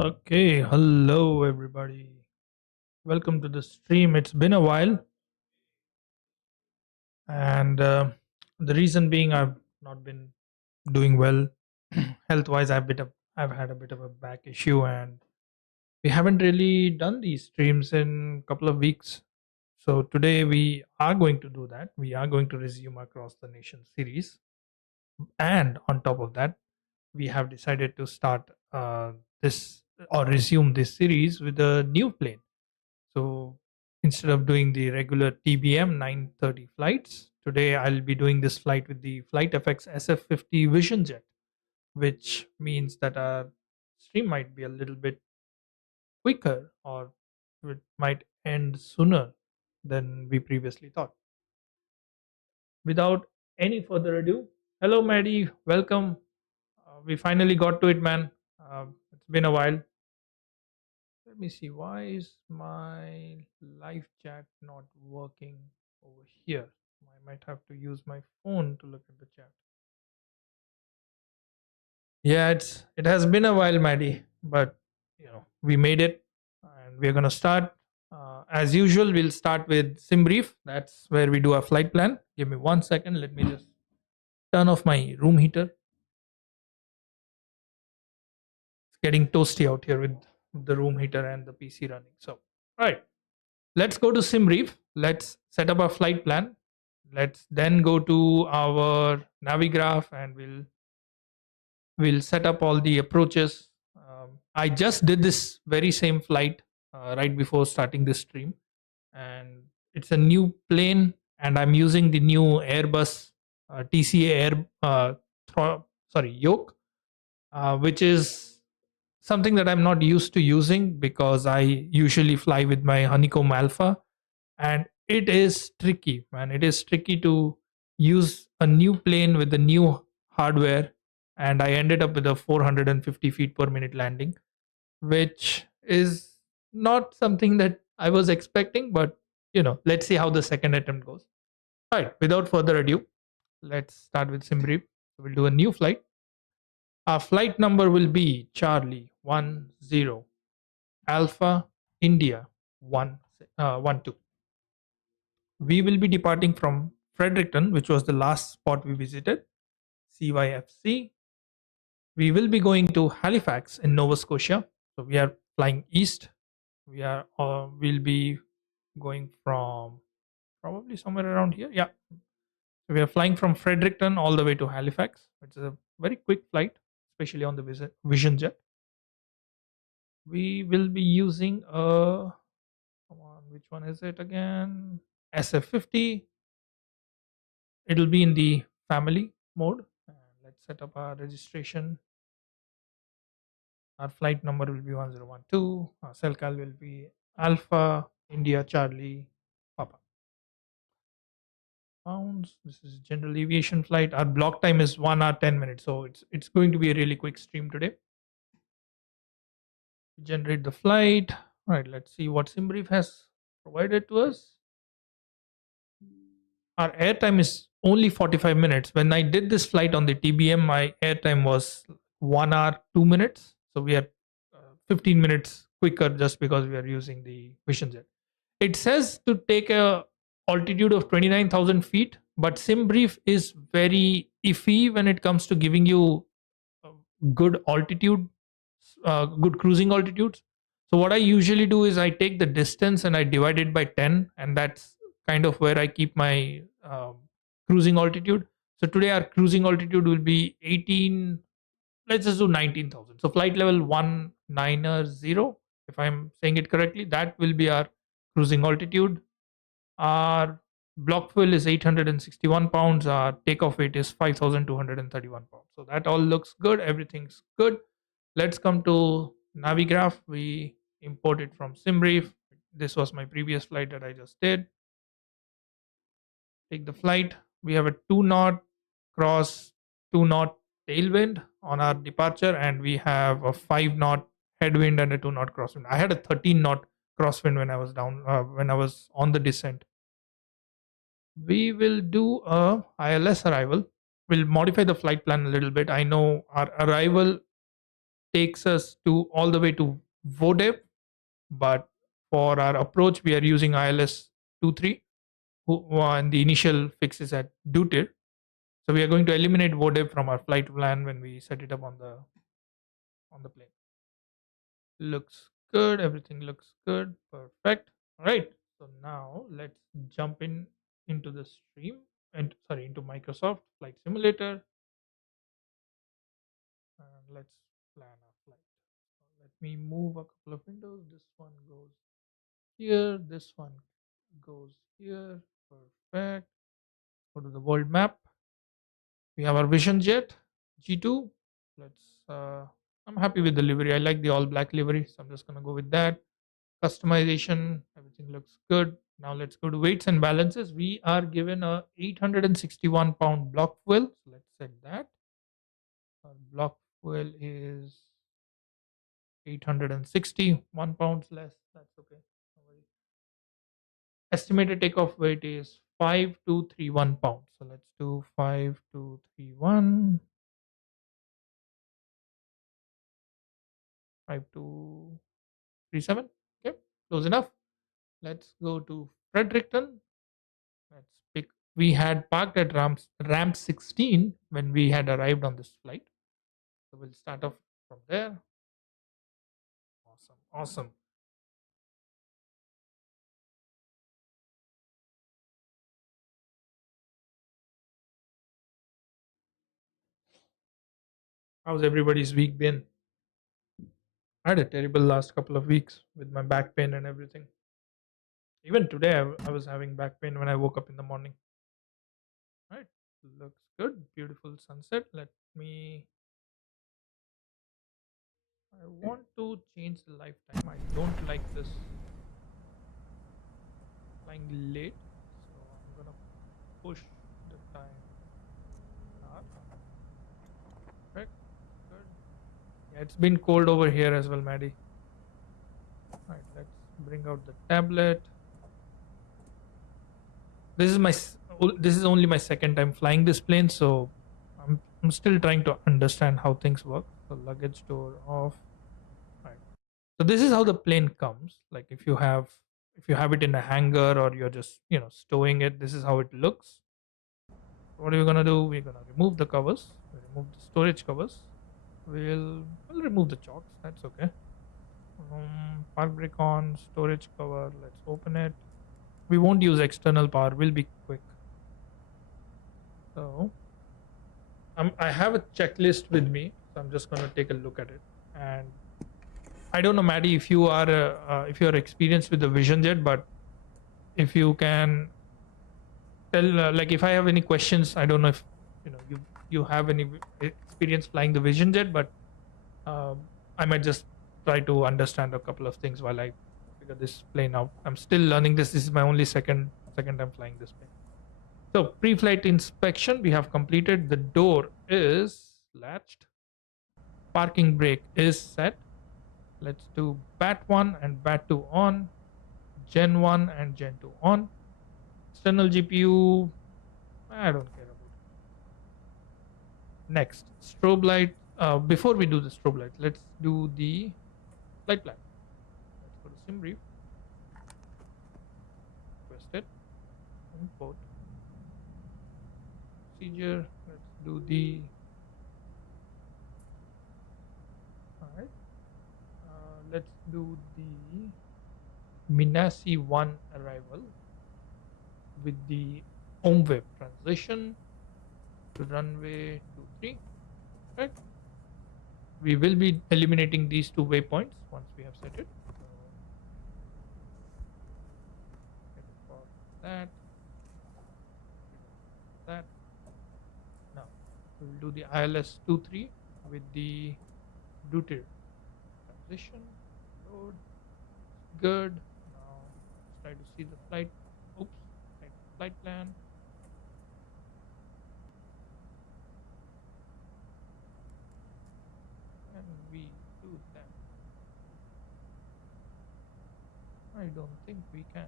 Okay, hello everybody. Welcome to the stream. It's been a while, and the reason being I've not been doing well health-wise. I've had a bit of a back issue, and we haven't really done these streams in a couple of weeks. So today we are going to do that. We are going to resume across the nation series, and on top of that, we have decided to start this or resume this series with a new plane. So instead of doing the regular TBM 930 flights, today I'll be doing this flight with the FlightFX SF50 Vision Jet, which means that our stream might be a little bit quicker, or it might end sooner than we previously thought. Without any further ado, hello Maddie, welcome. We finally got to it, man. It's been a while. Let me see. Why is my live chat not working over here? I might have to use my phone to look at the chat. Yeah, it has been a while, Maddie, but we made it, and we're gonna start. As usual, we'll start with Simbrief. That's where we do our flight plan. Give me 1 second. Let me just turn off my room heater. It's getting toasty out here with the room heater and the PC running. So, all right. Let's go to Simbrief. Let's set up our flight plan. Let's then go to our Navigraph, and we'll set up all the approaches. I just did this very same flight right before starting this stream, and it's a new plane, and I'm using the new Airbus TCA Yoke, which is something that I'm not used to using because I usually fly with my Honeycomb Alpha, and it is tricky, man. It is tricky to use a new plane with the new hardware, and I ended up with a 450 feet per minute landing, which is not something that I was expecting. But let's see how the second attempt goes. All right, without further ado, let's start with Simbrief. We'll do a new flight. Our flight number will be Charlie 10 Alpha India 12. We will be departing from Fredericton, which was the last spot we visited, CYFC. We will be going to Halifax in Nova Scotia. So we are flying east. We'll be going from probably somewhere around here. Yeah. So we are flying from Fredericton all the way to Halifax, which is a very quick flight, especially on the Vision Jet. We will be using come on, which one is it again? SF50. It'll be in the family mode. Let's set up our registration. Our flight number will be 1012. Our cell cal will be Alpha India Charlie Papa. Pounds. This is general aviation flight. Our block time is 1 hour 10 minutes, so it's going to be a really quick stream today. Generate the flight. All right, let's see what Simbrief has provided to us. Our airtime is only 45 minutes. When I did this flight on the TBM, my airtime was 1 hour 2 minutes. So we are 15 minutes quicker just because we are using the Vision Jet. It says to take a altitude of 29,000 feet, but Simbrief is very iffy when it comes to giving you good altitude, good cruising altitudes. So what I usually do is I take the distance and I divide it by 10, and that's kind of where I keep my cruising altitude. So today our cruising altitude will be 18. Let's just do 19,000. So flight level 190, if I'm saying it correctly, that will be our cruising altitude. Our block fuel is 861 pounds. Our takeoff weight is 5,231 pounds. So that all looks good. Everything's good. Let's come to Navigraph. We import it from Simbrief. This was my previous flight that I just did. Take the flight. We have a 2 knot cross 2 knot tailwind on our departure, and we have a 5 knot headwind and a 2 knot crosswind. I had a 13 knot crosswind when I was when I was on the descent. We will do a ILS arrival. We'll modify the flight plan a little bit. I know our arrival takes us to all the way to Vodev, but for our approach, we are using ILS 23, and the initial fix is at Dutir. So we are going to eliminate Vodev from our flight plan when we set it up on the plane. Looks good. Everything looks good. Perfect. All right. So now let's jump into the stream and sorry into Microsoft Flight Simulator, and let's plan our flight. Let me move a couple of windows. This one goes here. This one goes here. Perfect. Go to the world map. We have our Vision Jet G2. Let's. I'm happy with the livery. I like the all black livery, so I'm just gonna go with that. Customization, everything looks good. Now let's go to weights and balances. We are given a 861 pound block fuel. So let's set that. Our block fuel is 861 pounds less. That's okay. No worries. Estimated takeoff weight is 5231 pounds. So let's do 5231. 5237. Okay, close enough. Let's go to Fredericton. Let's pick. We had parked at ramp 16 when we had arrived on this flight. So we'll start off from there. Awesome. Awesome. How's everybody's week been? I had a terrible last couple of weeks with my back pain and everything. Even today, I was having back pain when I woke up in the morning. Right. Looks good. Beautiful sunset. Let me. I want to change the lifetime. I don't like this flying late. So I'm gonna push the time up. Perfect. Good. Yeah, it's been cold over here as well, Maddie. Right, let's bring out the tablet. This is only my second time flying this plane, so I'm still trying to understand how things work. So luggage door off. Right. So this is how the plane comes. Like if you have it in a hangar or you're just stowing it, this is how it looks. What are we gonna do? We're gonna remove the covers. Remove the storage covers. We'll remove the chocks. That's okay. Park brake on. Storage cover. Let's open it. We won't use external power. We'll be quick. So I have a checklist with me. So I'm just gonna take a look at it. And I don't know, Maddie, if you are experienced with the Vision Jet, but if you can tell, like, if I have any questions, I don't know if you have any experience flying the Vision Jet, but I might just try to understand a couple of things while I figure this plane out. I'm still learning this. This is my only second time flying this plane. So pre-flight inspection we have completed. The door is latched. Parking brake is set. Let's do BAT 1 and BAT 2 on. Gen 1 and Gen 2 on. External GPU, I don't care about it. Next, strobe light. Before we do the strobe light, let's do the flight plan. Let's go to Simbrief. Request it. Import. Procedure. Let's do the. Alright. Let's do the Minasi 1 arrival with the home wave transition to runway 23. Right. We will be eliminating these two waypoints once we have set it. So, that. Now we will do the ILS 23 with the Dutir transition. Load. Good. Now let's try to see the flight. Oops. Flight plan. And we do that. I don't think we can.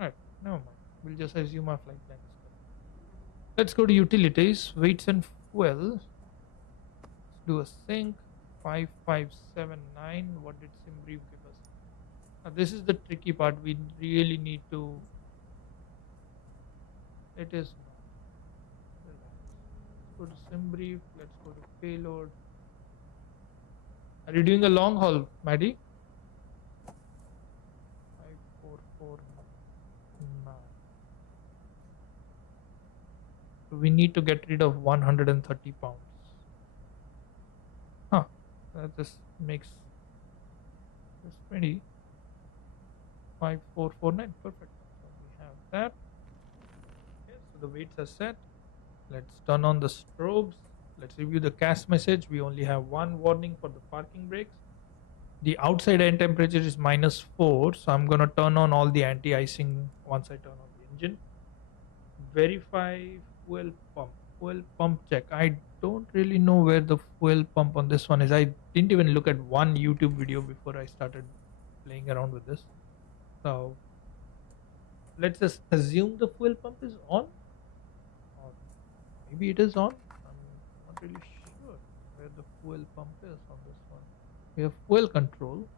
Alright, never mind. We'll just assume our flight plan is correct. Let's go to utilities, weights and fuel. Let's do a sync. 5579. What did Simbrief give us? This is the tricky part. We really need to. It is not. Relax. Let's go to Simbrief. Let's go to payload. Are you doing a long haul, Maddie? 5449. So we need to get rid of 130 pounds. Huh. This makes this 5449. Perfect. So we have that. Okay, so the weights are set. Let's turn on the strobes. Let's review the CAS message. We only have one warning for the parking brakes. The outside air temperature is -4, so I'm gonna turn on all the anti-icing once I turn on the engine. Verify fuel pump. Fuel pump check. I don't really know where the fuel pump on this one is. I didn't even look at one YouTube video before I started playing around with this. So let's just assume the fuel pump is on. Or maybe it is on. I'm not really sure where the fuel pump is on this one. We have fuel control.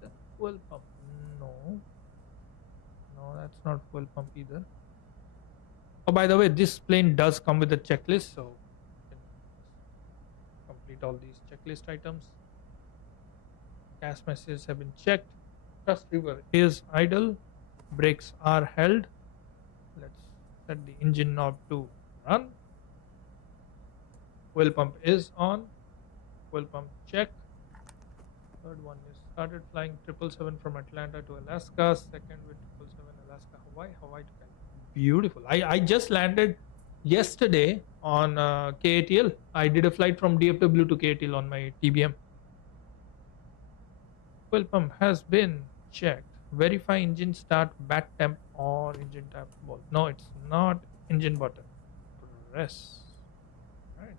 The fuel pump. No. No, that's not fuel pump either. Oh, by the way, this plane does come with a checklist, so you can complete all these checklist items. Gas messages have been checked. Thrust lever is idle. Brakes are held. Let's set the engine knob to run. Fuel pump is on. Fuel pump check. Third one is started flying 777 from Atlanta to Alaska. Second with 777 Alaska, Hawaii, Hawaii to California. Beautiful. I just landed yesterday on KATL. I did a flight from DFW to KATL on my TBM. Fuel pump has been checked. Verify engine start, bat temp, or engine tap ball. No, it's not engine button. Press. Right.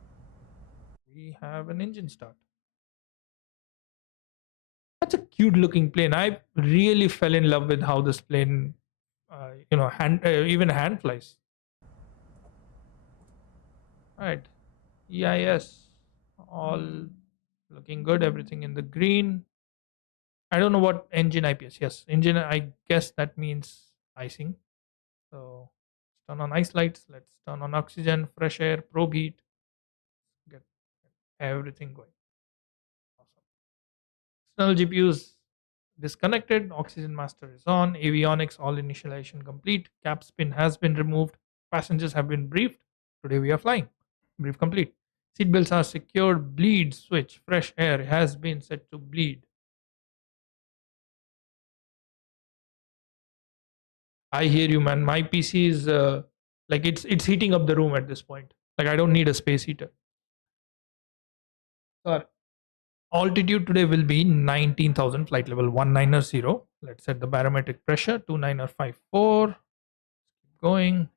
We have an engine start. That's a cute looking plane. I really fell in love with how this plane, even hand flies. All right, EIS, all looking good. Everything in the green. I don't know what engine IPS. Yes, engine. I guess that means icing. So let's turn on ice lights. Let's turn on oxygen, fresh air, probe heat. Get everything going. Awesome. External GPUs disconnected. Oxygen master is on. Avionics all initialization complete. Cap spin has been removed. Passengers have been briefed. Today we are flying. Brief complete. Seatbelts are secured. Bleed switch. Fresh air has been set to bleed. I hear you, man. My PC is like it's heating up the room at this point. Like I don't need a space heater. Sorry. Altitude today will be 19,000, flight level 190. Let's set the barometric pressure 2954. Keep going.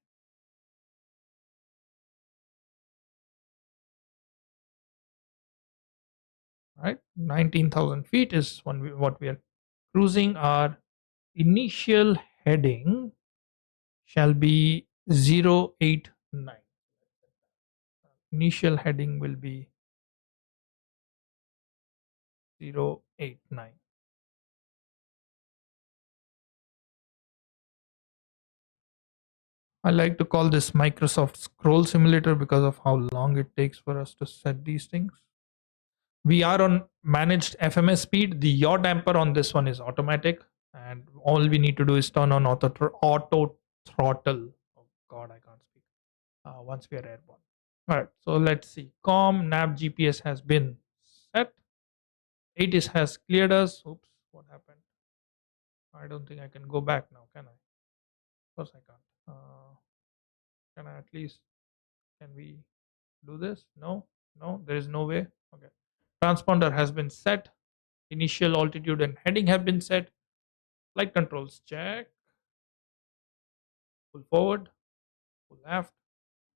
Right, 19,000 feet is what we are cruising. Our initial heading shall be 089. Initial heading will be 089. I like to call this Microsoft Scroll Simulator because of how long it takes for us to set these things. We are on managed FMS speed. The yaw damper on this one is automatic, and all we need to do is turn on auto throttle. Oh God, I can't speak. Once we are airborne. All right, so let's see. COM nav GPS has been set. ATIS has cleared us. Oops, what happened? I don't think I can go back now, can I? Of course I can't. Can I at least, can we do this? No, no, there is no way. Okay. Transponder has been set. Initial altitude and heading have been set. Flight controls check. Pull forward, pull left,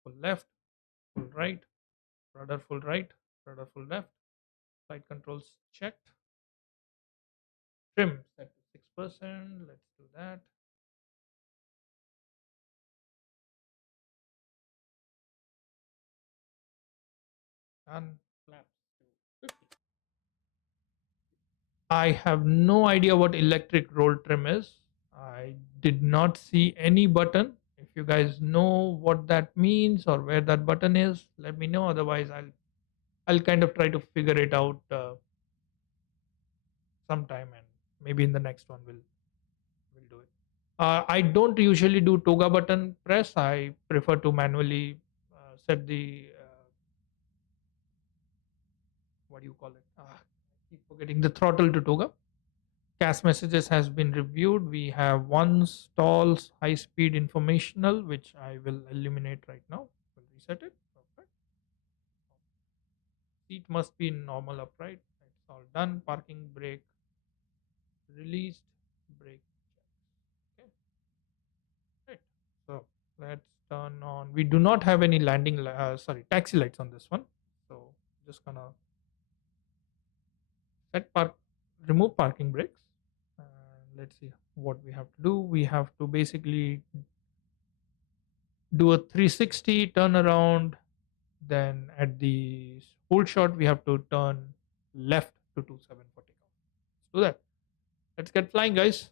pull left, full right, rudder full right, rudder full left. Flight controls checked. Trim set to 6%. Let's do that. Done. Flaps to 50. I have no idea what electric roll trim is. I did not see any button. If you guys know what that means or where that button is, let me know. Otherwise, I'll kind of try to figure it out sometime, and maybe in the next one we'll do it. I don't usually do toga button press. I prefer to manually set the what do you call it? I keep forgetting the throttle to toga. CAS messages has been reviewed. We have one stalls high speed informational, which I will eliminate right now. We'll reset it. Perfect. Seat must be in normal upright. It's all done. Parking brake released. Brake check. Okay. Right. So let's turn on. We do not have any taxi lights on this one. So just gonna set park, remove parking brakes. Let's see what we have to do. We have to basically do a 360 turn around. Then at the full shot, we have to turn left to 27 for takeoff. Let's do that. Let's get flying, guys.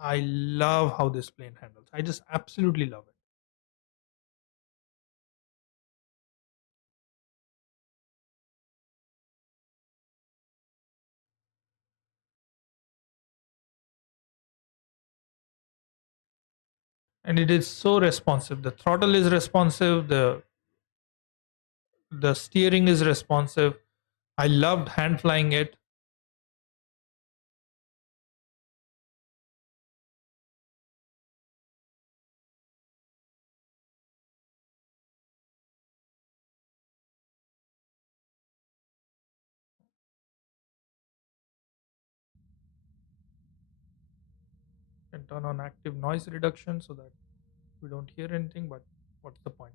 I love how this plane handles. I just absolutely love it. And it is so responsive. The throttle is responsive. The steering is responsive. I loved hand flying it. And turn on active noise reduction so that we don't hear anything. But what's the point?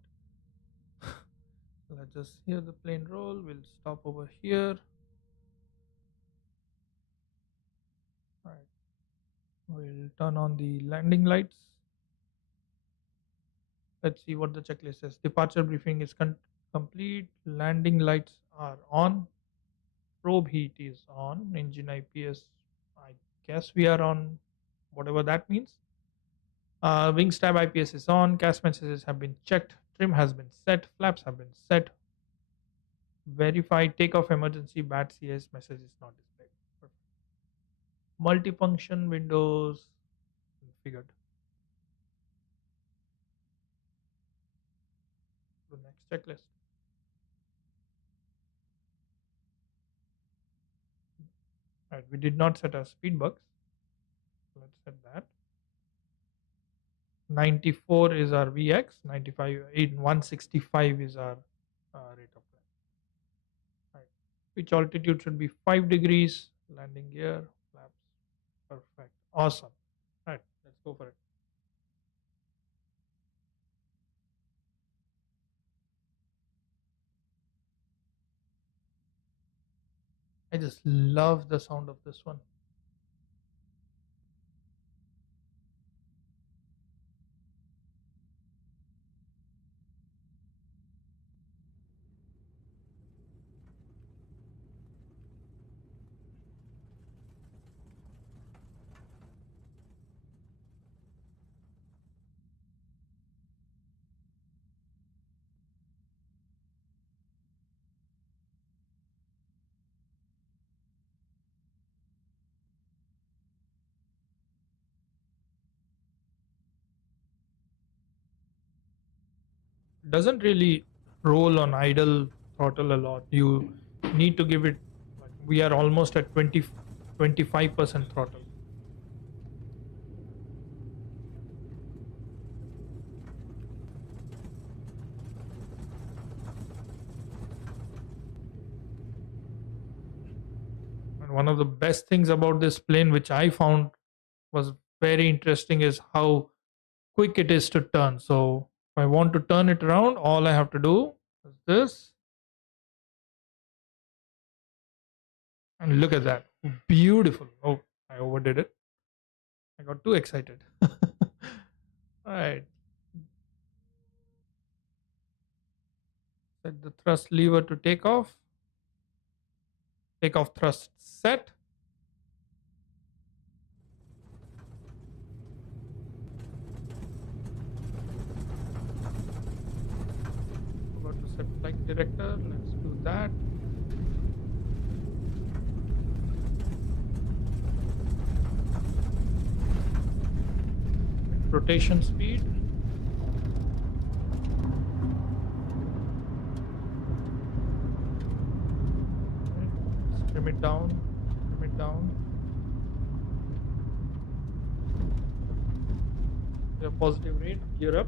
Let's just hear the plane roll. We'll stop over here. Right. We'll turn on the landing lights. Let's see what the checklist says. Departure briefing is complete. Landing lights are on. Probe heat is on. Engine IPS, I guess we are on, whatever that means. Wing stab IPS is on. CAS messages have been checked. Trim has been set. Flaps have been set. Verify takeoff emergency. Bad CS message is not displayed. Perfect. Multifunction windows configured. The next checklist. Right, we did not set our speed bugs. Let's set that. 94 is our VX, 95, 165 is our rate of flight. Right. Pitch altitude should be 5 degrees. Landing gear, flaps, perfect, awesome. Right, let's go for it. I just love the sound of this one. Doesn't really roll on idle throttle a lot. You need to give it, like, we are almost at 25% throttle. And one of the best things about this plane, which I found was very interesting, is how quick it is to turn. So if I want to turn it around, all I have to do is this. And look at that. Beautiful. Oh, I overdid it. I got too excited. All right. Set the thrust lever to take off. Take off thrust set. Forgot to set flight director. Let's do that. Rotation speed. Trim it down. Trim it down. Your positive rate. Gear up.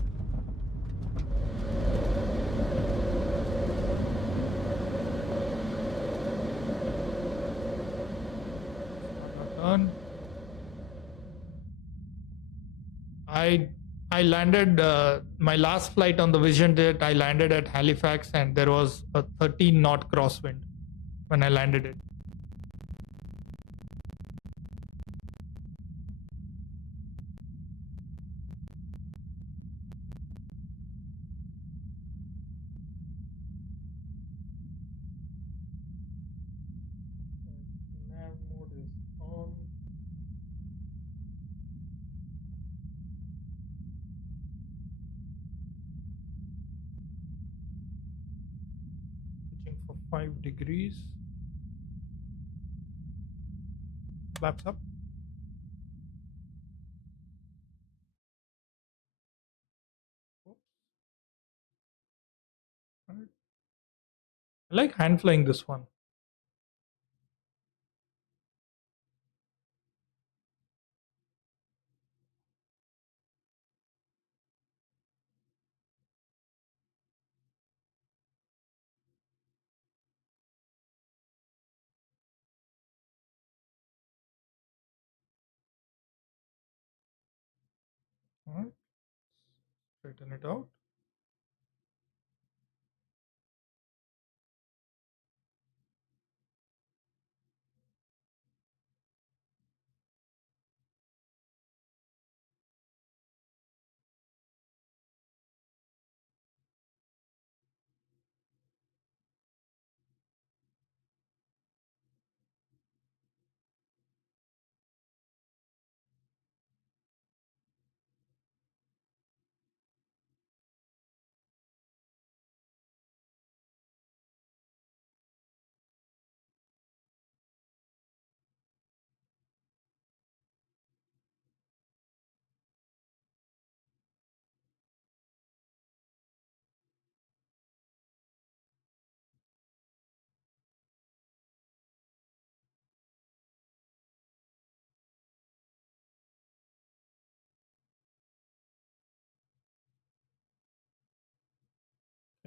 Turn. I landed my last flight on the Vision Jet. I landed at Halifax, and there was a 13 knot crosswind when I landed it. Nav mode is on. Switching for 5 degrees. Flaps up. Right. I like hand flying this one. All right. Straighten it out.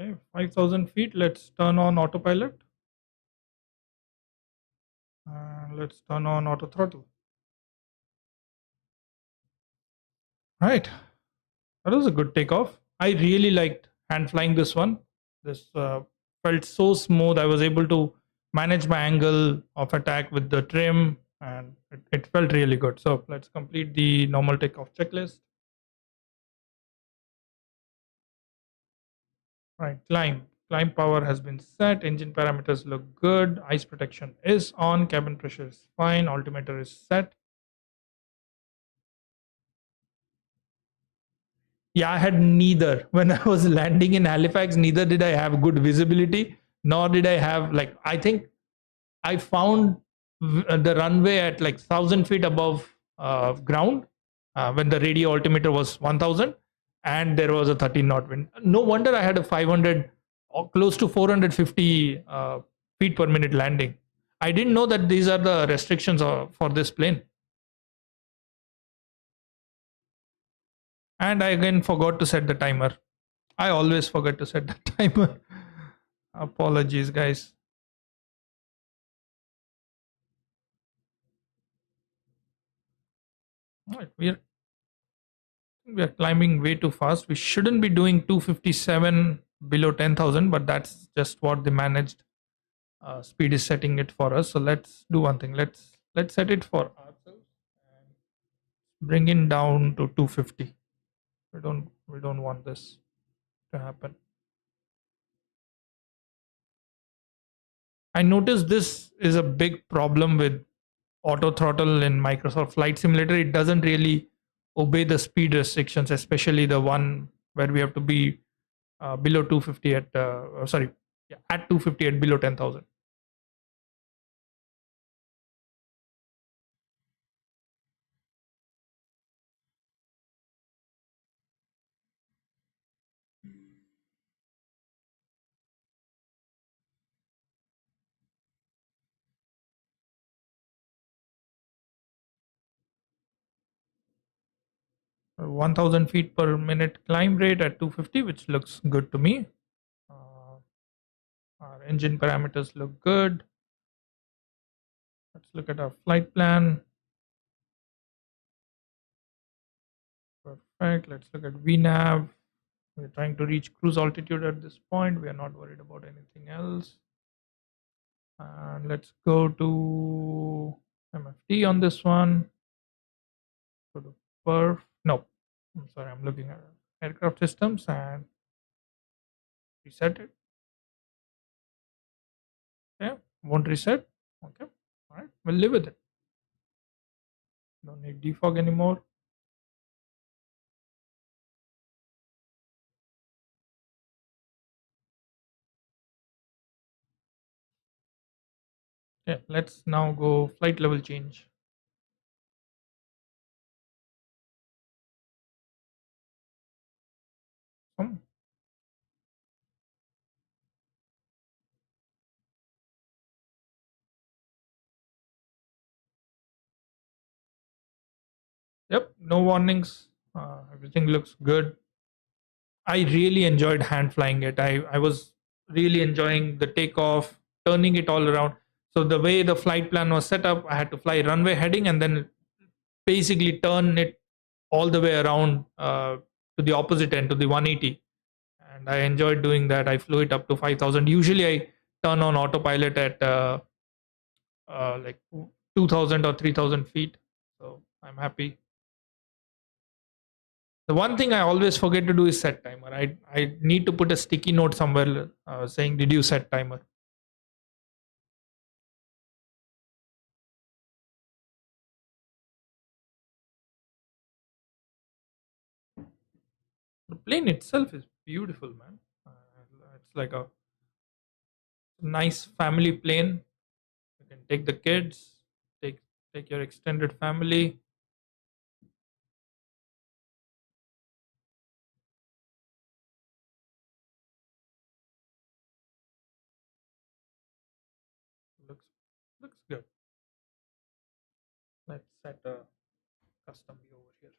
Okay, 5,000 feet. Let's turn on autopilot. Let's turn on auto throttle. Right. That was a good takeoff. I really liked hand flying this one. This felt so smooth. I was able to manage my angle of attack with the trim, and it felt really good. So let's complete the normal takeoff checklist. Right, climb. Climb power has been set. Engine parameters look good. Ice protection is on. Cabin pressure is fine. Altimeter is set. Yeah, I had neither. When I was landing in Halifax, neither did I have good visibility, nor did I have, like, I think I found the runway at like 1,000 feet above ground when the radio altimeter was 1,000, and there was a 13 knot wind. No wonder I had a 500 or close to 450 feet per minute landing. I didn't know that these are the restrictions for this plane. And I again forgot to set the timer. I always forget to set the timer. Apologies, guys. All right, we are climbing way too fast. We shouldn't be doing 257 below 10,000, but that's just what the managed speed is setting it for us. So let's do one thing. Let's set it for ourselves and bring it down to 250. We don't want this to happen. I noticed this is a big problem with auto throttle in Microsoft Flight Simulator. It doesn't really obey the speed restrictions, especially the one where we have to be below 250 at sorry, yeah, at 250 at below 10,000. 1,000 feet per minute climb rate at 250, which looks good to me. Uh, our engine parameters look good. Let's look at our flight plan. Perfect. Let's look at VNAV. We're trying to reach cruise altitude at this point. We are not worried about anything else. And let's go to MFT on this one. Go to perf. No, I'm sorry. I'm looking at aircraft systems and reset it. Okay, won't reset. Okay, all right. We'll live with it. Don't need defog anymore. Yeah, let's now go flight level change. Hmm. Yep, no warnings. Everything looks good. I really enjoyed hand flying it. I was really enjoying the takeoff, turning it all around. So the way the flight plan was set up, I had to fly runway heading and then basically turn it all the way around to the opposite end, to the 180. And I enjoyed doing that. I flew it up to 5,000. Usually I turn on autopilot at like 2,000 or 3,000 feet. So I'm happy. The one thing I always forget to do is set timer. I need to put a sticky note somewhere saying, "Did you set timer?" The plane itself is beautiful, man. It's like a nice family plane. You can take the kids, take take your extended family. Looks looks good. Let's set a custom view over here.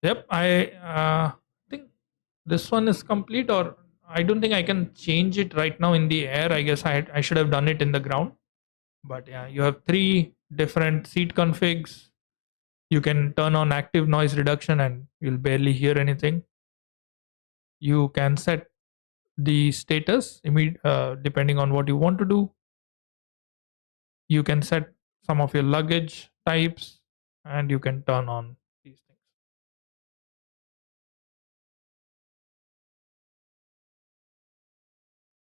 Yep, I think this one is complete, or I don't think I can change it right now in the air. I guess I should have done it in the ground. But yeah, you have three different seat configs. You can turn on active noise reduction and you'll barely hear anything. You can set the status depending on what you want to do. You can set some of your luggage types and you can turn on these things.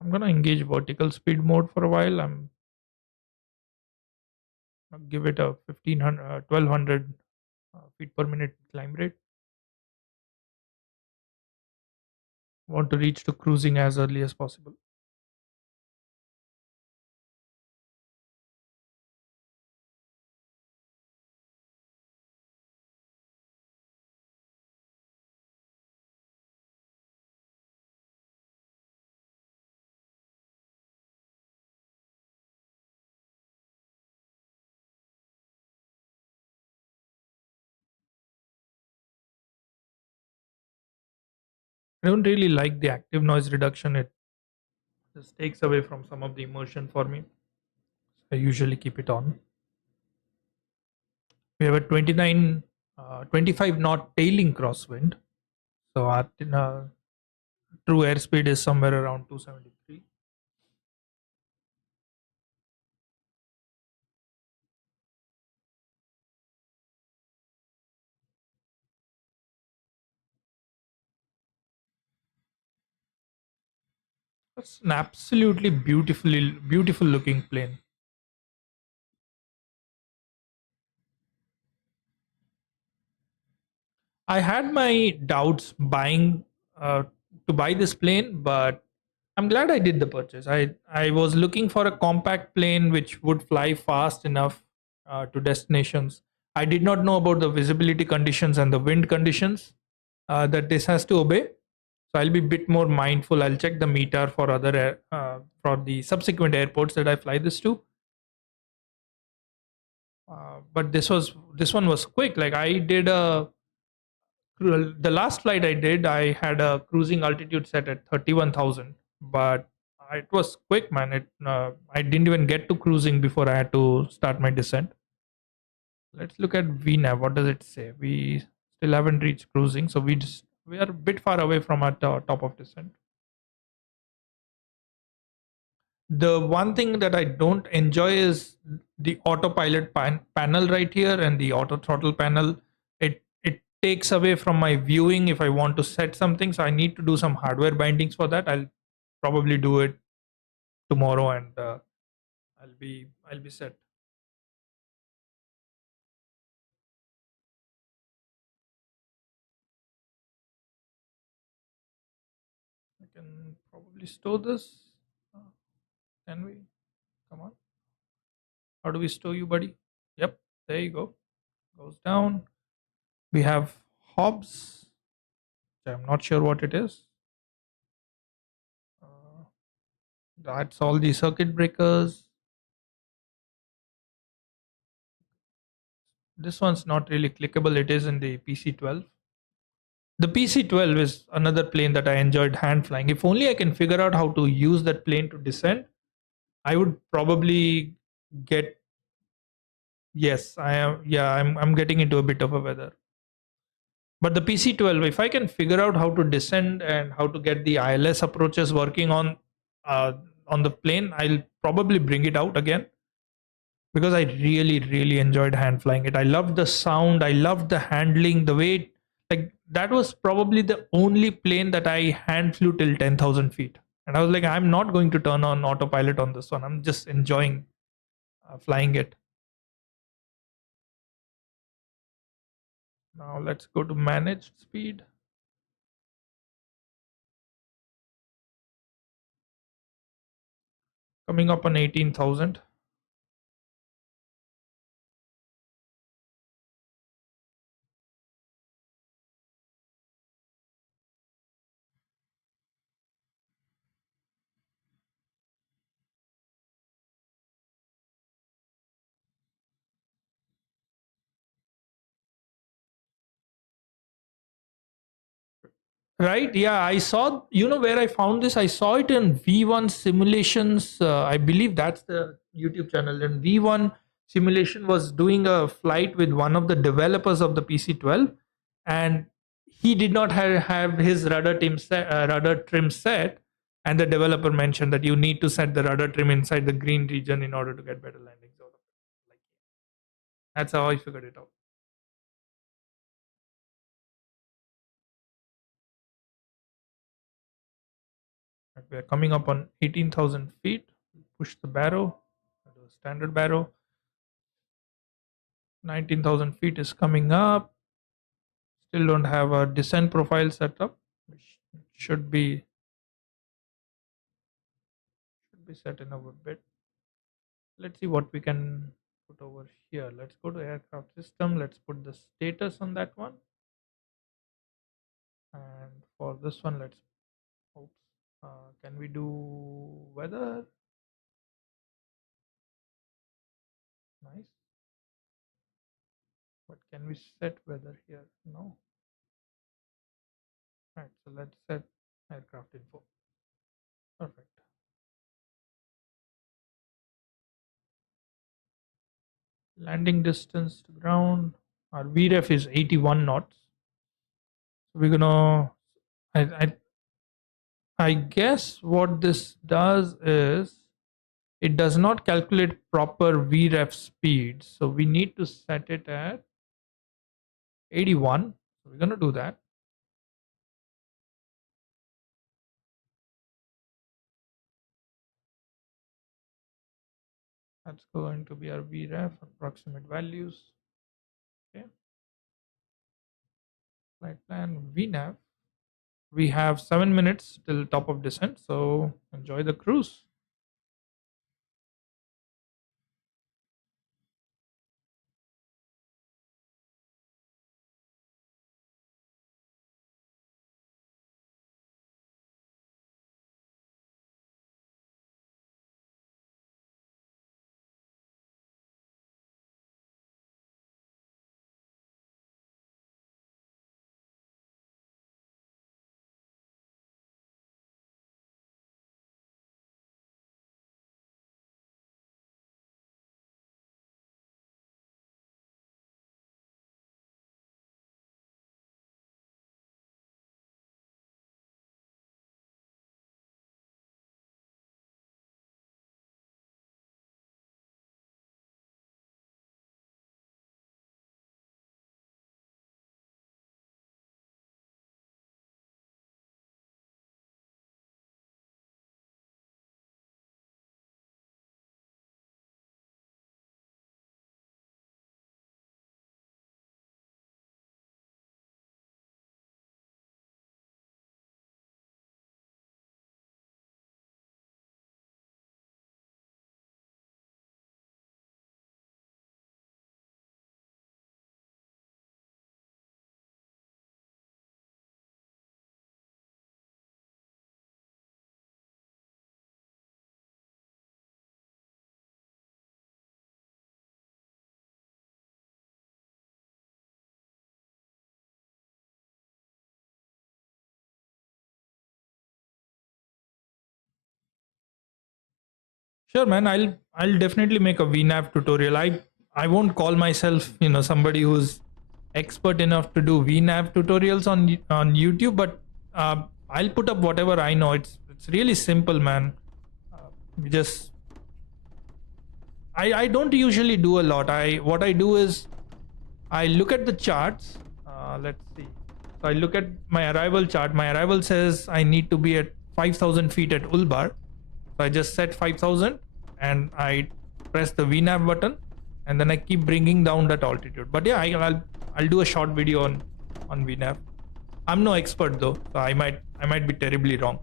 I'm going to engage vertical speed mode for a while. I'm going to give it a 1200 feet per minute climb rate. Want to reach to cruising as early as possible. I don't really like the active noise reduction. It just takes away from some of the immersion for me. I usually keep it on. We have a 25 knot tailing crosswind. So our true airspeed is somewhere around 273. That's an absolutely beautiful looking plane. I had my doubts buying uh, to buy this plane, but I'm glad I did the purchase. I was looking for a compact plane which would fly fast enough to destinations. I did not know about the visibility conditions and the wind conditions that this has to obey. So I'll be a bit more mindful. I'll check the meter for for the subsequent airports that I fly this to. But this one was quick. Like I did the last flight I did, I had a cruising altitude set at 31,000, but it was quick, man. I didn't even get to cruising before I had to start my descent. Let's look at VNAV. What does it say? We still haven't reached cruising, so we are a bit far away from our top of descent. The one thing that I don't enjoy is the autopilot panel right here and the auto throttle panel. It takes away from my viewing if I want to set something. So I need to do some hardware bindings for that. I'll probably do it tomorrow, and I'll be set. I can probably store this. Uh, Can we? Come on. How do we store you, buddy? Yep. There you go. Goes down. We have hobs. I'm not sure what it is. Uh, that's all the circuit breakers. This one's not really clickable. It is in the PC-12. The PC-12 is another plane that I enjoyed hand flying. If only I can figure out how to use that plane to descend, I would probably get. Yes, I am. Yeah, I'm getting into a bit of a weather. But the PC-12, if I can figure out how to descend and how to get the ILS approaches working uh, on the plane, I'll probably bring it out again because I really enjoyed hand flying it. I loved the sound, I loved the handling, the way like that was probably the only plane that I hand flew till 10,000 feet. And I was like, I'm not going to turn on autopilot on this one. I'm just enjoying flying it. Now let's go to managed speed. Coming up on 18,000. Right? Yeah, I saw. You know where I found this? I saw it in V1 Simulations. I believe that's the YouTube channel. And V1 Simulation was doing a flight with one of the developers of the PC-12, and he did not have his rudder trim set. And the developer mentioned that you need to set the rudder trim inside the green region in order to get better landings out of it. Like that's how I figured it out. We're coming up on 18,000 feet. Push the barrow, the standard barrow. 19,000 feet is coming up. Still don't have a descent profile set up, which should be set in a bit. Let's see what we can put over here. Let's go to aircraft system. Let's put the status on that one. And for this one, oops, can we do weather? Nice. But can we set weather here? No. Right. So let's set aircraft info. Perfect. Landing distance to ground. Our VREF is 81 knots. So we're gonna. I guess what this does is it does not calculate proper VREF speed. So we need to set it at 81. So we're gonna do that. going to be our VREF, approximate values. Okay. Flight plan, VNAV. We have 7 minutes till top of descent, so enjoy the cruise. Sure, man. I'll definitely make a VNAV tutorial. I won't call myself somebody who's expert enough to do VNAV tutorials on YouTube, but I'll put up whatever I know. It's really simple, man. Just I don't usually do a lot. What I do is I look at the charts. Let's see. So I look at my arrival chart. My arrival says I need to be at 5,000 feet at Ulbar. So I just set 5,000 and I press the VNAV button, and then I keep bringing down that altitude. But yeah, I'll do a short video on VNAV. I'm no expert though, so I might be terribly wrong.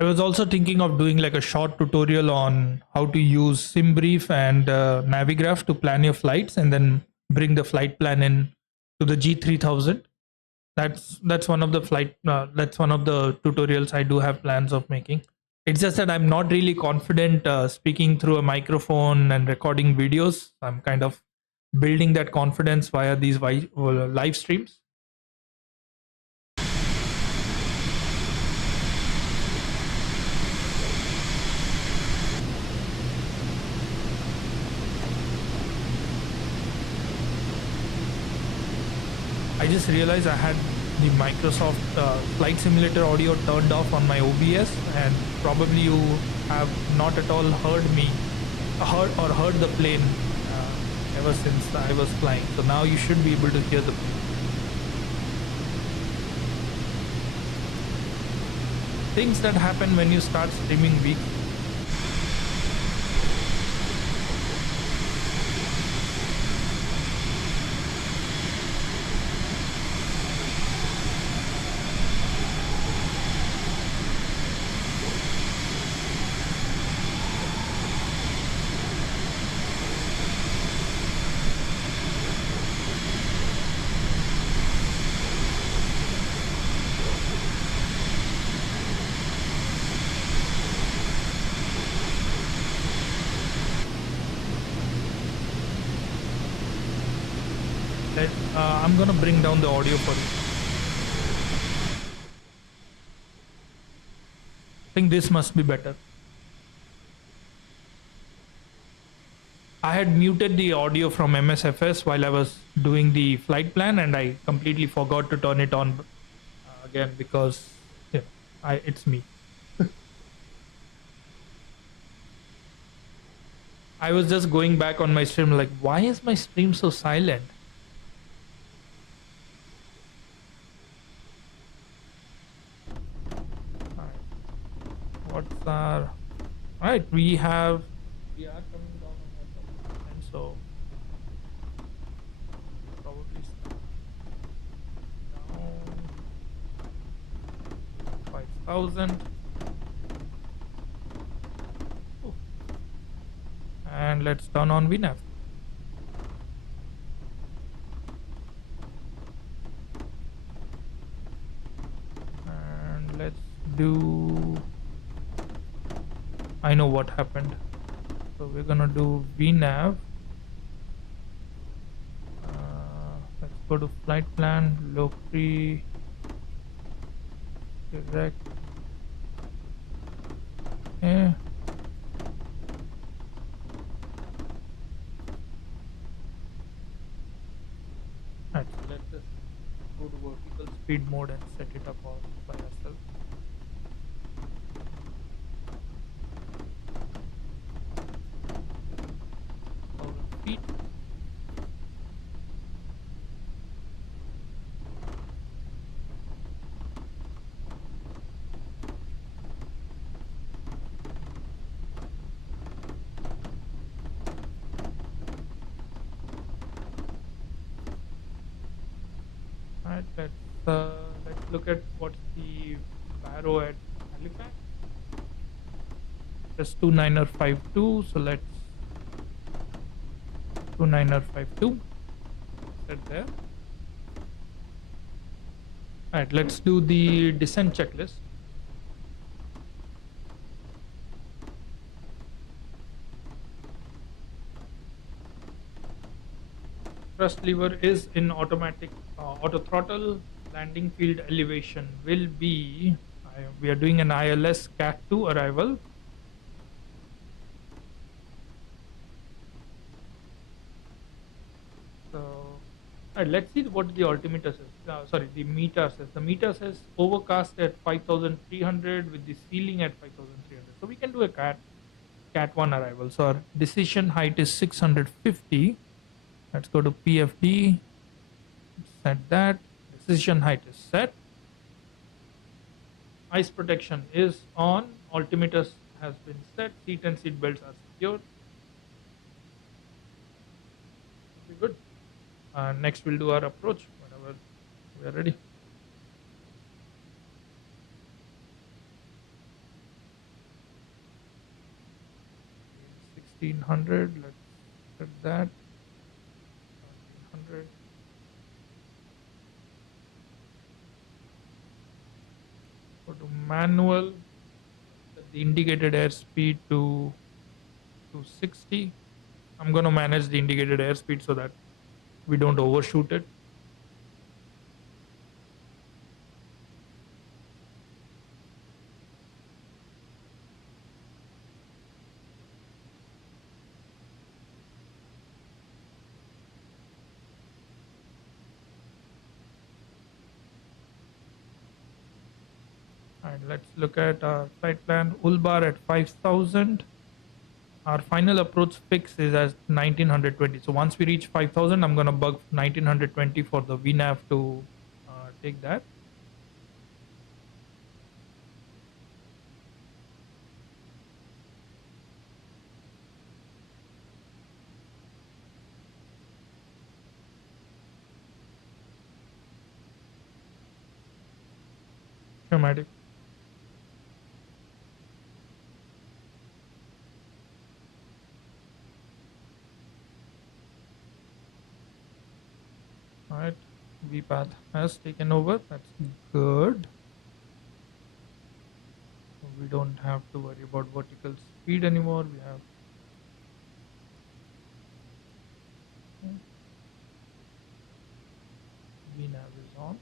I was also thinking of doing like a short tutorial on how to use Simbrief and Navigraph to plan your flights, and then bring the flight plan in to the G3000. That's one of the that's one of the tutorials I do have plans of making. It's just that I'm not really confident speaking through a microphone and recording videos. I'm kind of building that confidence via these live streams. I just realized I had the Microsoft Flight Simulator audio turned off on my OBS, and probably you have not at all heard the plane ever since I was flying. So now you should be able to hear the plane. Things that happen when you start streaming weekly. I'm gonna bring down the audio for you. I think this must be better. I had muted the audio from MSFS while I was doing the flight plan, and I completely forgot to turn it on again because it's me. I was just going back on my stream like, why is my stream so silent? What's our... Alright, we are coming down on that, and so probably start down 5,000. And let's turn on VNAV. And let's do... I know what happened. So we're gonna do VNAV. Let's go to flight plan, low pre, direct. Okay. Right, so let's just go to vertical speed mode and set it up all by ourselves. Feet. Alright, let's look at what's the Barrow at Halifax. Just 29er52, so let's 29er52 set there. Alright, let's do the descent checklist. Thrust lever is in automatic auto throttle. Landing field elevation will be, we are doing an ILS Cat 2 arrival. So let's see what the altimeter says. Sorry, the meter says. The meter says overcast at 5,300 with the ceiling at 5,300. So we can do a Cat 1 arrival. So our decision height is 650. Let's go to PFD. Set that. Decision height is set. Ice protection is on. Altimeter has been set. Seat and seat belts are secured. Okay, good. Next we'll do our approach whenever we are ready. $1,600. Let's set that. 1,700. Go to manual. Set the indicated airspeed to 60. I'm going to manage the indicated airspeed so that we don't overshoot it. Alright, let's look at our flight plan. Ulbar at 5000. Our final approach fix is at 1920. So once we reach 5000, I'm gonna bug 1920 for the VNAV to take that. Dramatic. Alright, VPath has taken over. That's good. So we don't have to worry about vertical speed anymore. We have VNav is on.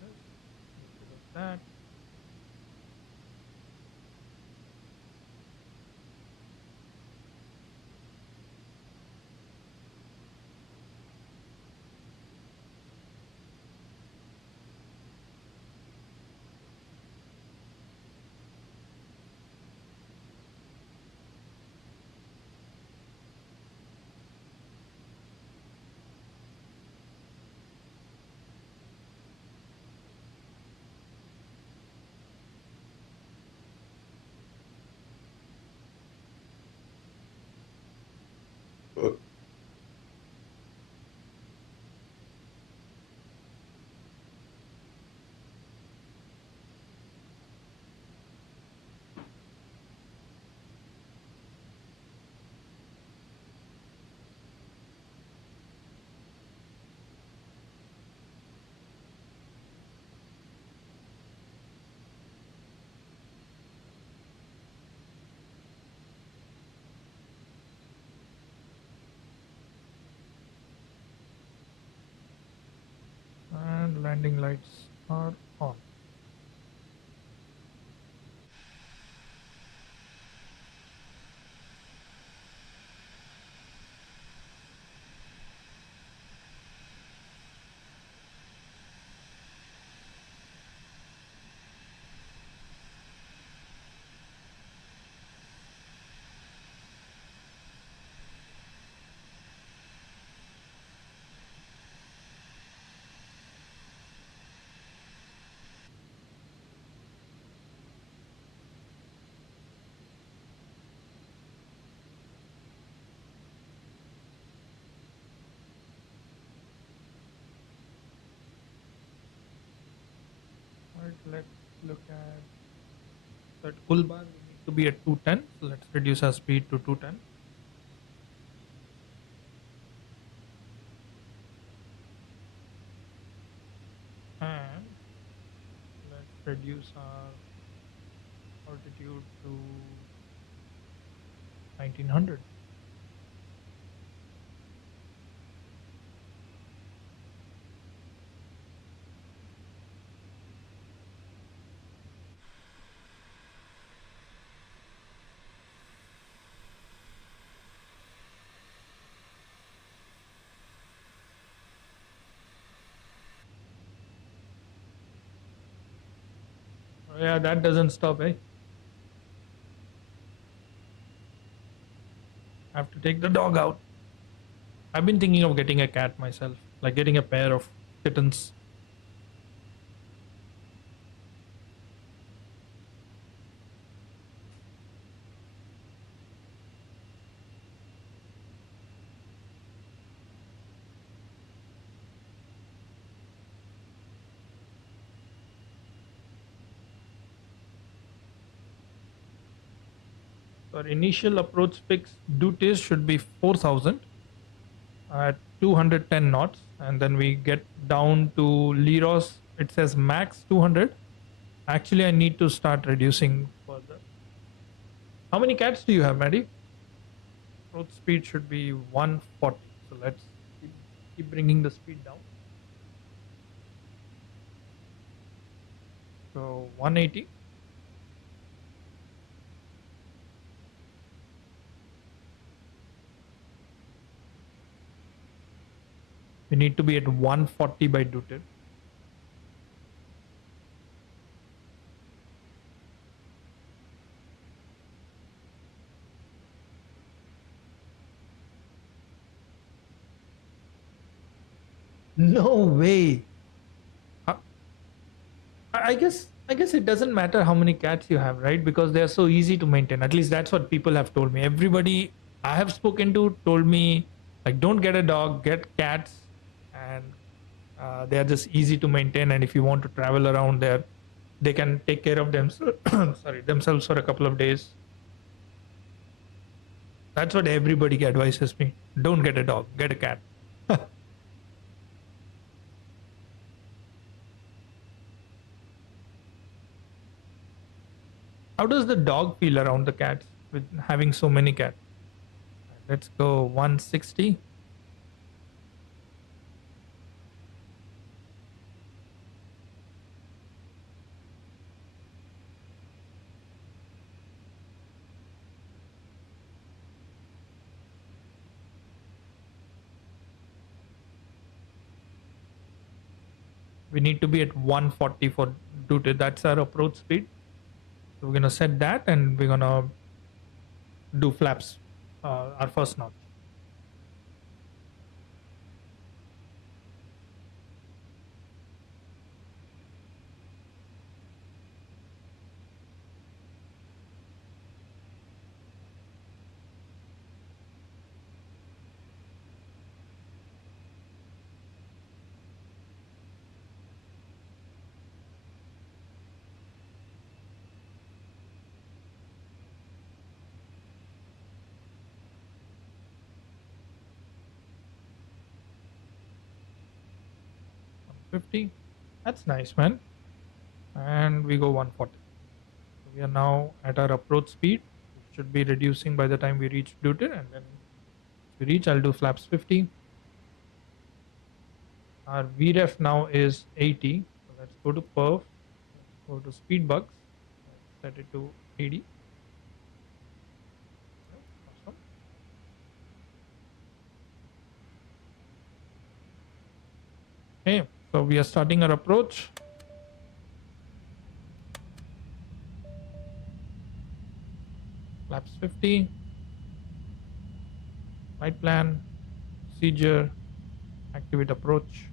Get rid of that. And landing lights are on. Alright, let's look at that Ulbar. We need to be at 210. So let's reduce our speed to 210. And let's reduce our altitude to 1900. Oh, yeah, that doesn't stop, eh? I have to take the dog out. I've been thinking of getting a cat myself, like getting a pair of kittens. Our initial approach fix duties should be 4000 at 210 knots, and then we get down to Liros. It says max 200. Actually, I need to start reducing further. How many cats do you have, Maddie? Approach speed should be 140. So let's keep bringing the speed down. So 180. We need to be at 140 by Dutit. No way. Uh, I guess it doesn't matter how many cats you have, right? Because they are so easy to maintain. At least that's what people have told me. Everybody I have spoken to told me, like, don't get a dog, get cats, and they are just easy to maintain. And if you want to travel around there, they can take care of themselves. Sorry, themselves for a couple of days. That's what everybody advises me. Don't get a dog, get a cat. How does the dog feel around the cats with having so many cats? Let's go 160. We need to be at 140 for duty. That's our approach speed. So we're gonna set that, and we're gonna do flaps, our first notch. That's nice, man. And we go 140. So we are now at our approach speed. It should be reducing by the time we reach duty, and then we reach, I'll do flaps 50. Our VREF now is 80. So let's go to perf. Let's go to speed bugs. Set it to 80. Awesome. Okay, so we are starting our approach. Flaps 50. Flight plan. Procedure. Activate approach.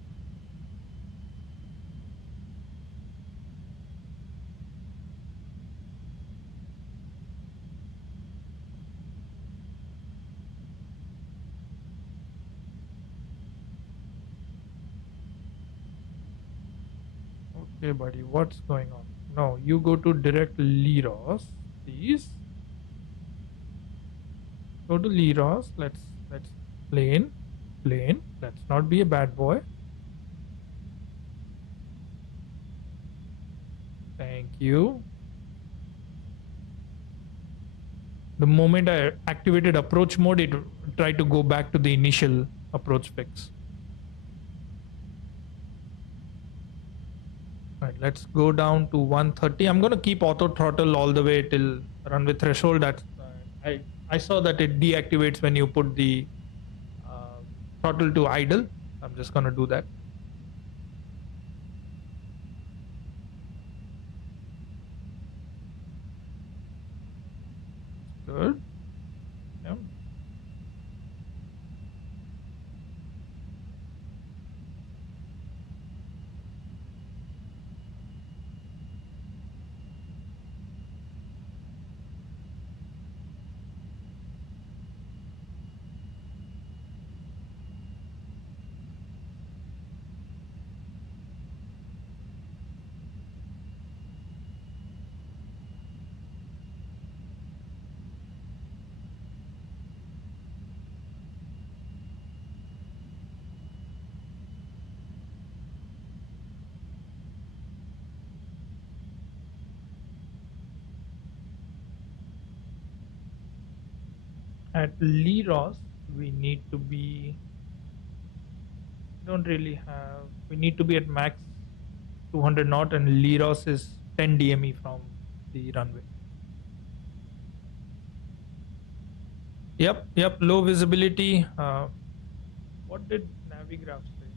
Okay, buddy, what's going on? No, you go to direct Leros, please. Go to Leros. Let's plane. Let's not be a bad boy. Thank you. The moment I activated approach mode, it tried to go back to the initial approach fix. Right, let's go down to 130. I'm going to keep auto throttle all the way till runway threshold. That I saw that it deactivates when you put the throttle to idle. I'm just going to do that. Good. Yeah. At Leros, we need to be, don't really have, we need to be at max 200 knot, and Leros is 10 DME from the runway. Yep, low visibility. What did Navigraph say?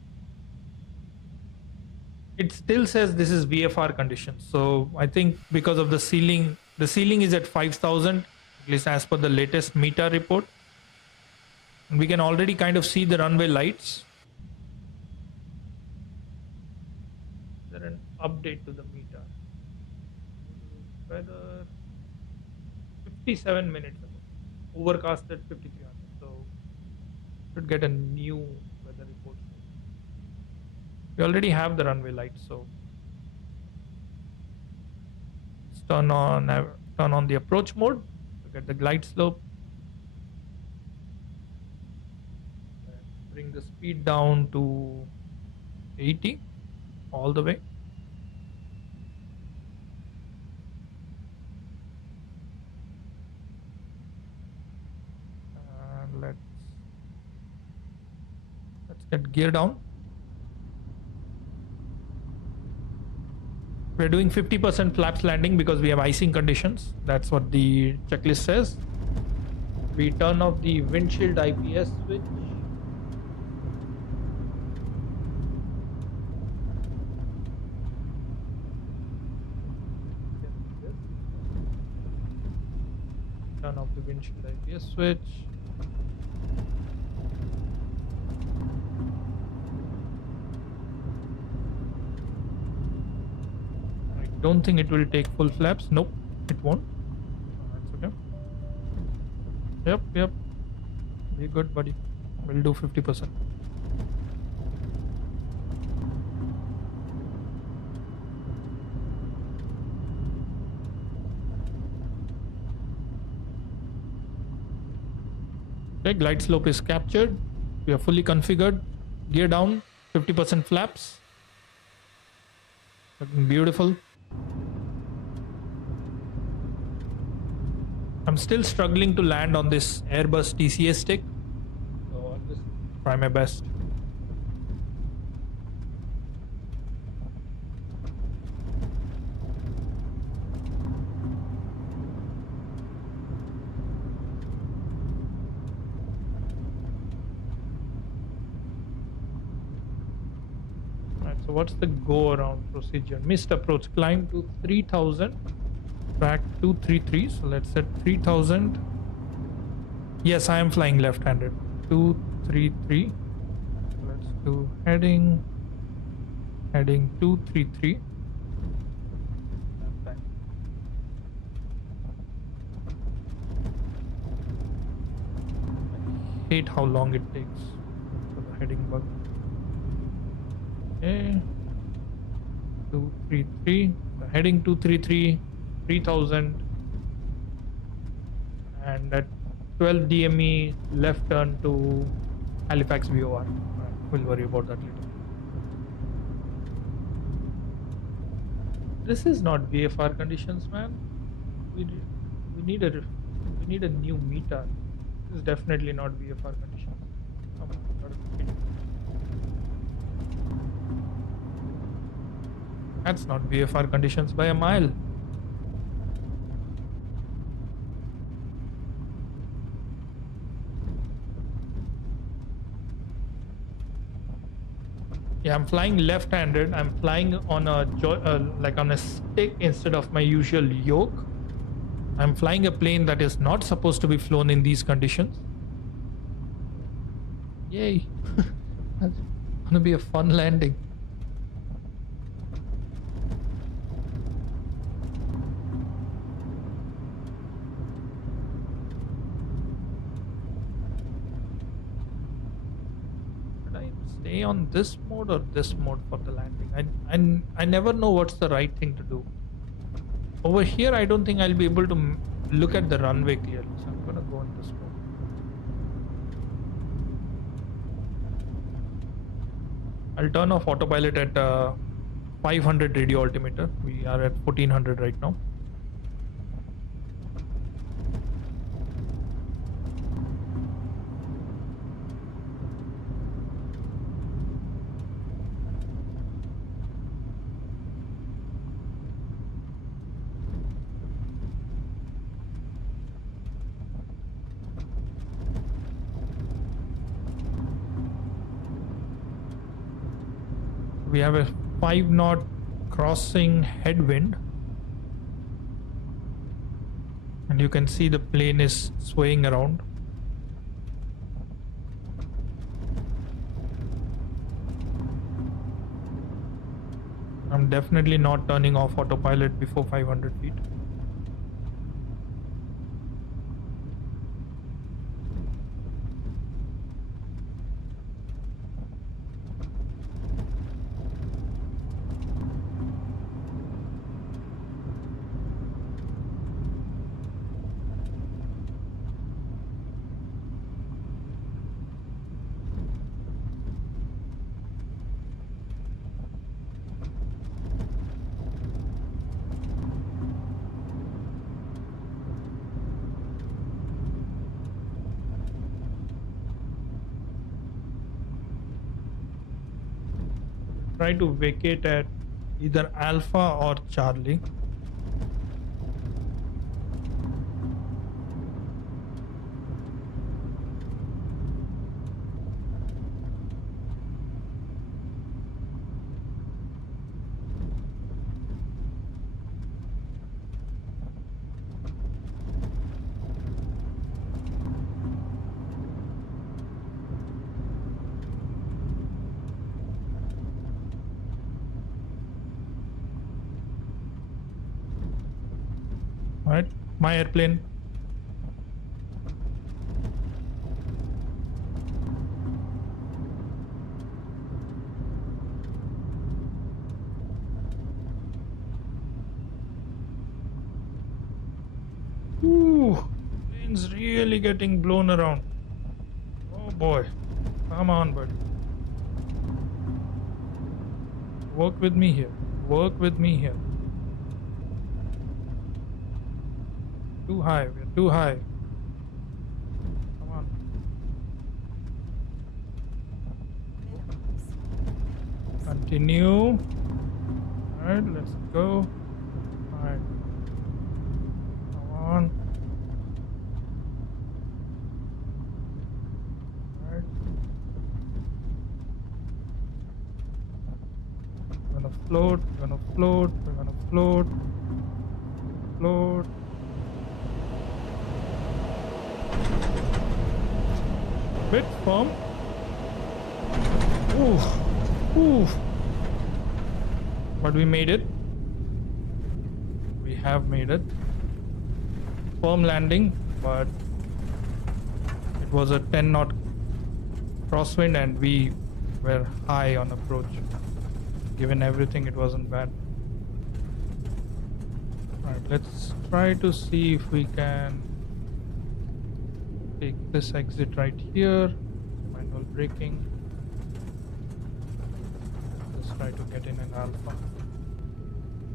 it still says this is VFR conditions. So I think because of the ceiling is at 5,000, at least as per the latest META report. And we can already kind of see the runway lights. Is there an update to the META? Weather 57 minutes ago. Overcast at 5300. So should get a new weather report. We already have the runway lights, so let's turn on the approach mode to get the glide slope. Bring the speed down to 80 all the way. And let's get gear down. We're doing 50% flaps landing because we have icing conditions. That's what the checklist says. We turn off the windshield IPS switch. Turn off the windshield IPS switch. Don't think it will take full flaps. Nope, it won't. That's okay. Yep. Be good, buddy. We'll do 50%. Okay, glide slope is captured. We are fully configured. Gear down, 50% flaps. Looking beautiful. I'm still struggling to land on this Airbus TCA stick, so I'll just try my best. Alright, so what's the go around procedure? Missed approach, climb to 3000. Track 233, so let's set 3000. Yes, I am flying left-handed. 233. Let's do heading 233. I hate how long it takes for the heading bug. Okay, 233. So heading 233. 3000 and at 12 DME left turn to Halifax VOR. We'll worry about that later. This is not VFR conditions, man. We need a new META. This is definitely not VFR conditions. Come on, that's not VFR conditions by a mile. Yeah, I'm flying left-handed. I'm flying on a like on a stick instead of my usual yoke. I'm flying a plane that is not supposed to be flown in these conditions. Yay! That's gonna be a fun landing. Stay on this mode or this mode for the landing? I never know what's the right thing to do. Over here, I don't think I'll be able to look at the runway clearly, so I'm gonna go in this mode. I'll turn off autopilot at 500 radio altimeter. We are at 1400 right now. We have a 5 knot crossing headwind, and you can see the plane is swaying around. I'm definitely not turning off autopilot before 500 feet. Try to vacate at either Alpha or Charlie. All right, my airplane. Ooh, plane's really getting blown around. Oh boy, come on, buddy. Work with me here. Work with me here. Too high. We're too high. Come on. Continue. Alright, let's go. Alright. Come on. Alright. We're gonna float. We're gonna float. We're gonna float. Float. Bit firm. Ooh, ooh. But we made it. We have made it. Firm landing, but it was a 10 knot crosswind and we were high on approach. Given everything, it wasn't bad. Alright, let's try to see if we can take this exit right here. Manual braking. Let's try to get in an Alpha.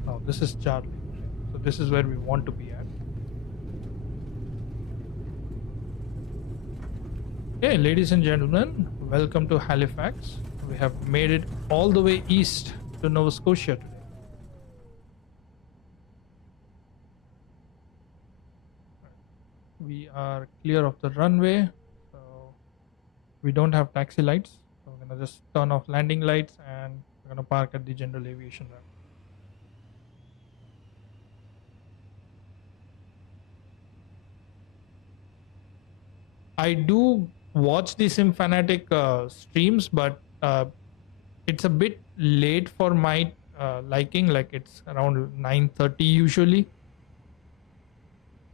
Now this is Charlie. So this is where we want to be at. Okay, ladies and gentlemen, welcome to Halifax. We have made it all the way east to Nova Scotia today. We are clear of the runway, so we don't have taxi lights. So we're gonna just turn off landing lights and we're gonna park at the general aviation ramp. I do watch the Simfanatic streams, but it's a bit late for my liking. Like it's around 9:30 usually.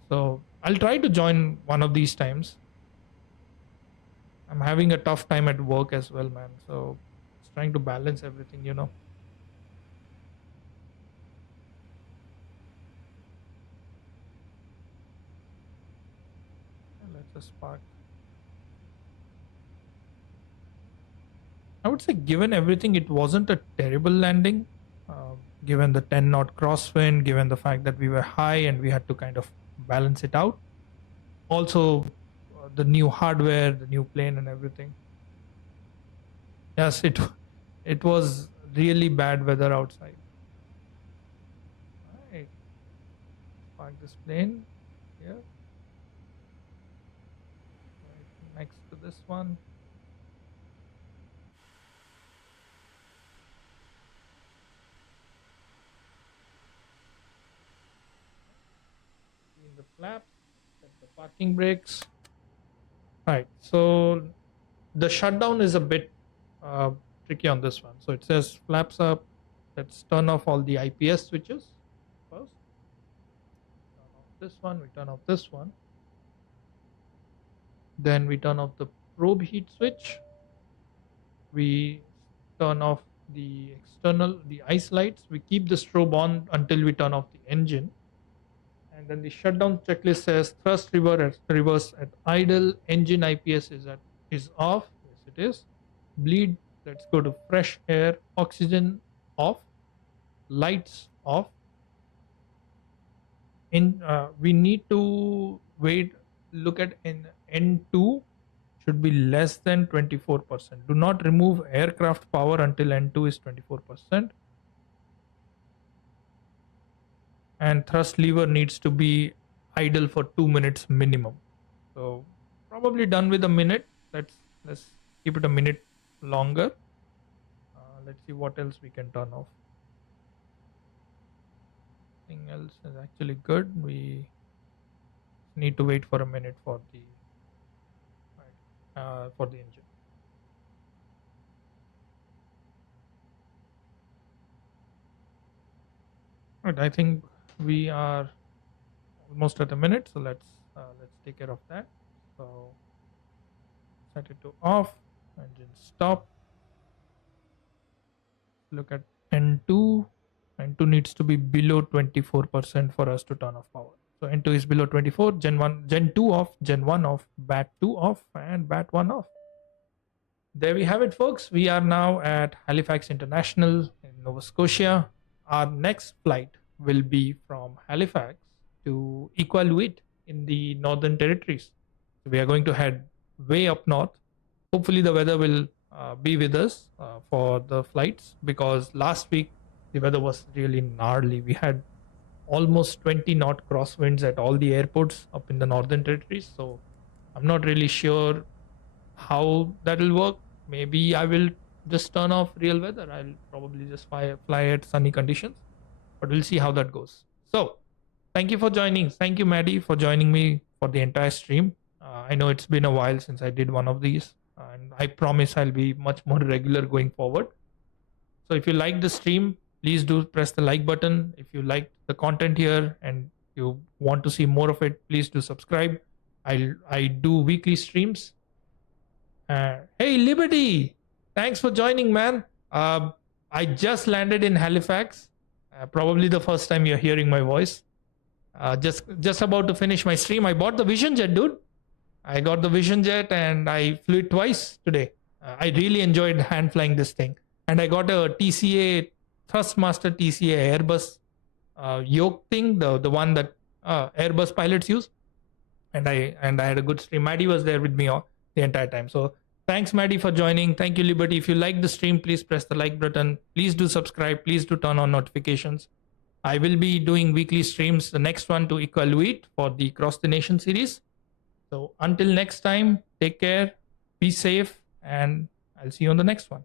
So I'll try to join one of these times. I'm having a tough time at work as well, man. So just trying to balance everything, you know. Let's just park. I would say, given everything, it wasn't a terrible landing. Given the 10 knot crosswind, given the fact that we were high and we had to kind of balance it out. Also, the new hardware, the new plane, and everything. Yes, it was really bad weather outside. Right. Park this plane here. Right next to this one. parking brakes. Right. So the shutdown is a bit tricky on this one. So it says flaps up. Let's turn off all the IPS switches first. Turn off this one. We turn off this one. Then we turn off the probe heat switch. We turn off the ice lights. We keep the strobe on until we turn off the engine. And then the shutdown checklist says thrust reverse at idle, engine IPS is off. Yes, it is. Bleed. Let's go to fresh air, oxygen off, lights off. We need to wait. Look at N2 should be less than 24%. Do not remove aircraft power until N2 is 24%. And thrust lever needs to be idle for 2 minutes minimum. So probably done with a minute. Let's keep it a minute longer. Let's see what else we can turn off. Nothing else is actually good. We need to wait for a minute for the engine. Right, I think we are almost at a minute, so let's take care of that. So set it to off, engine stop. Look at N2. N2 needs to be below 24% for us to turn off power. So N2 is below 24, Gen 2 off, Gen 1 off, BAT 2 off, and BAT 1 off. There we have it, folks. We are now at Halifax International in Nova Scotia. Our next flight will be from Halifax to Iqaluit in the Northern Territories. So we are going to head way up north. Hopefully the weather will be with us for the flights, because last week the weather was really gnarly. We had almost 20 knot crosswinds at all the airports up in the Northern Territories. So I'm not really sure how that will work. Maybe I will just turn off real weather. I'll probably just fly at sunny conditions, but we'll see how that goes. So thank you for joining. Thank you, Maddie, for joining me for the entire stream. I know it's been a while since I did one of these, and I promise I'll be much more regular going forward. So if you like the stream, please do press the like button. If you like the content here and you want to see more of it, please do subscribe. I do weekly streams. Hey, Liberty, thanks for joining, man. I just landed in Halifax. Probably the first time you're hearing my voice. Just about to finish my stream. I bought the Vision Jet, dude. I got the Vision Jet and I flew it twice today. I really enjoyed hand flying this thing. And I got a TCA, Thrustmaster TCA Airbus Yoke thing, the one that Airbus pilots use. And I had a good stream. Maddie was there with me the entire time. So thanks, Maddie, for joining. Thank you, Liberty. If you like the stream, please press the like button. Please do subscribe. Please do turn on notifications. I will be doing weekly streams. The next one to Iqaluit for the Cross the Nation series. So until next time, take care, be safe, and I'll see you on the next one.